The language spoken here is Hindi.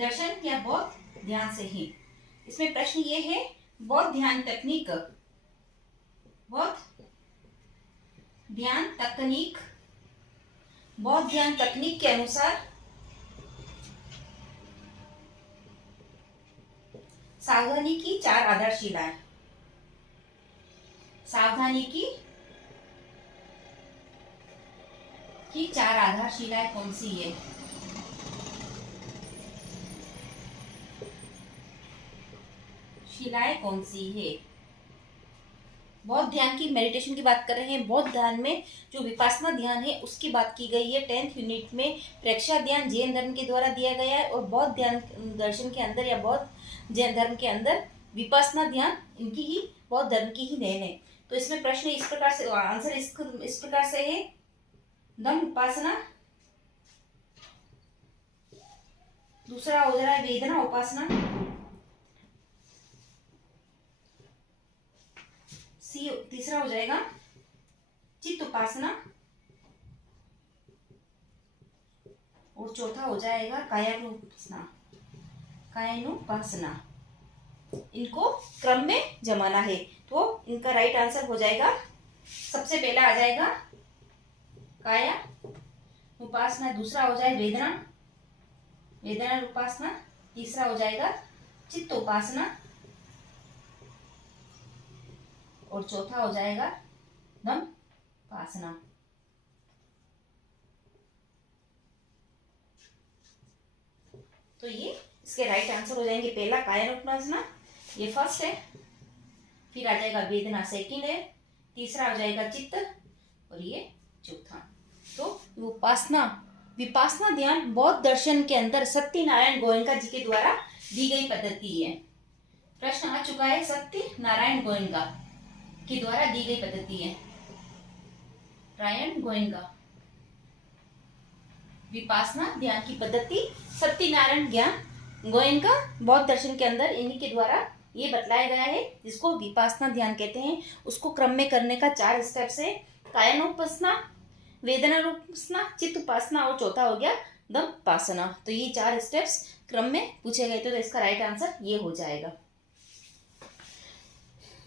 दर्शन या बौद्ध ध्यान से ही। इसमें प्रश्न ये है, बौद्ध ध्यान तकनीक, बौद्ध ध्यान तकनीक, बौद्ध ध्यान तकनीक के अनुसार सावधानी की 4 आधारशिलाएं। सावधानी की 4 आधारशिलाएं कौन सी है? शिलाएं कौन सी है? बौद्ध ध्यान की, मेडिटेशन की बात कर रहे हैं। बौद्ध ध्यान में जो विपासना ध्यान है उसकी बात की गई है। 10th यूनिट में प्रेक्षा ध्यान जैन धर्म के द्वारा दिया गया है और बौद्ध ध्यान दर्शन के अंदर या बौद्ध जैन धर्म के अंदर विपासना ध्यान इनकी ही, बौद्ध धर्म की ही देन है। तो इसमें प्रश्न इस प्रकार से, आंसर इस प्रकार से है, दम उपासना, दूसरा हो रहा है वेदना उपासना, तीसरा हो जाएगा चित्त उपासना और चौथा हो जाएगा कायानुपासना। कायानुपासना, इनको क्रम में जमाना है। तो इनका राइट आंसर हो जाएगा, सबसे पहला आ जाएगा काया उपासना, दूसरा हो जाए वेदना उपासना, तीसरा हो जाएगा चित्त उपासना और चौथा हो जाएगा दम उपासना। तो ये इसके राइट आंसर हो जाएंगे। पहला कायानुपासना, ये फर्स्ट है, फिर आ जाएगा वेदना सेकंड है, तीसरा हो जाएगा चित्त और ये चौथा। तो विपासना ध्यान बौद्ध दर्शन के अंदर सत्यनारायण गोयनका जी के द्वारा दी गई पद्धति है। प्रश्न आ चुका है, सत्यनारायण गोयनका के द्वारा दी गई पद्धति है। नारायण गोयनका विपासना ध्यान की पद्धति सत्यनारायण ज्ञान गोयनका बौद्ध दर्शन के अंदर इन्हीं के द्वारा ये बतलाया गया है, जिसको विपासना ध्यान कहते हैं। उसको क्रम में करने का 4 स्टेप्स है, कायानुपासना, वेदनानुपासना, चित्त उपासना और चौथा हो गया दम उपासना। तो ये 4 स्टेप्स क्रम में पूछे गए थे, तो इसका राइट आंसर ये हो जाएगा।